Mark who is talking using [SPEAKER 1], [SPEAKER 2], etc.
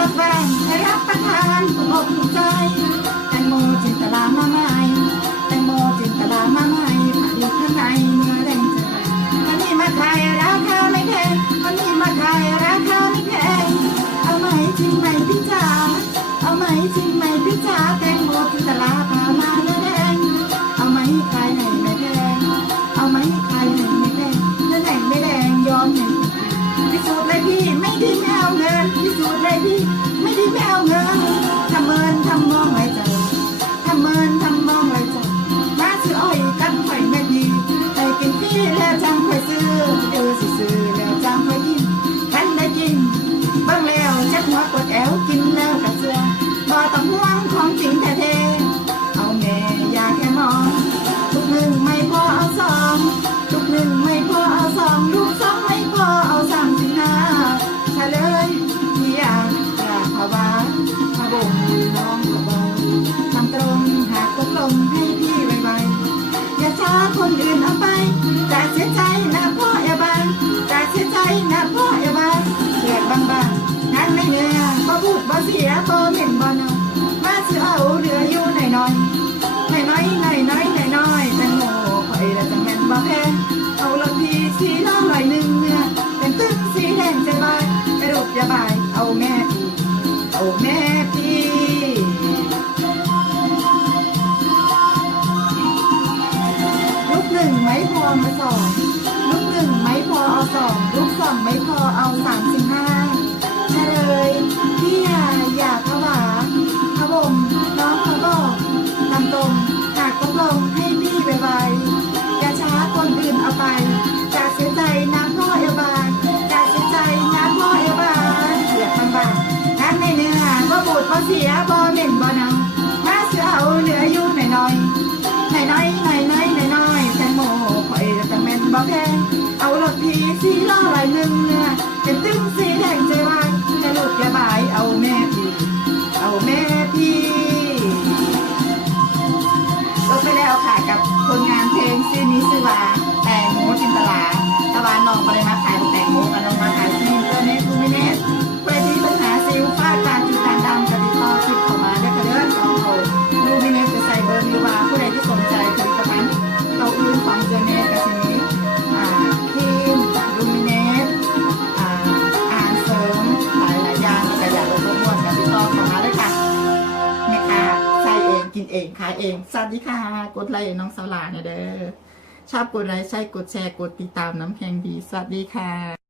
[SPEAKER 1] รักแรงให้รับปะทานถูกอกถูกใจ แตงโมจินตลามาใหม่แตงโมจินตลามาใหม่อยู่ข้างในเนื้อแดงจะไปวันนี้มาขายราคาไม่แพงวันนี้มาขายราคาไม่แพงเอาไหมจริงไหมพี่จ๋าเอาไหมจริงไหมพี่จ๋าแตงโมจินตาพามาเนื้อแดงเอาไหมขายไหนไม่แพงเอาไหมขายไหนไม่แพงเนื้อแดงไม่แดงยอมเห็นพิสูจน์เยพี่ไม่ดี พิสูจน์เลยพี่ ไม่ดีไม่เอาเงินทำเมินทำมองไว้ใจทำเมินทำมองไว้ใจมาซื้ออ้อยกันไข่แม่ดีไปกินพี่แล้วจังค่อยซื้อเดือซื้อแล้วจังค่อยกินทันได้กินบ้างแล้วจักหัวปวดแอว บ่มน้องขบอกทำตรงหากตกลงให้พี่ไวๆอย่าช้าคนอื่นเอาไปแต่เสียใจนะพ่ออย่าบางแต่เสียใจนะพ่ออย่าบางเกียดบางบางงานไม่เหนื่อยบ่พูดบ่เสียบ่ นึ่งไม่พอมาสองลูกหนึ่งไม่พอเอาสองลูกสองไม่พอเอาสามสี่ายหนึ่งเนื้อเป็นตึ้งสีแดงใจวายจะลูกอย่าบายเอาแม่พี่เอาแม่พี่ลงไปแล้วค่ะกับผลงานเพลงซีนี้ชื่อว่าแตงโมจินตลาตะวันนองก็เลยมาขา เองกินเองขายเอง สวัสดีค่ะ กดไลค์น้องสาวหลานเนี่ยเด้อชอบกดไลค์ใช่กดแชร์กดติดตามน้ำแข็งดี สวัสดีค่ะ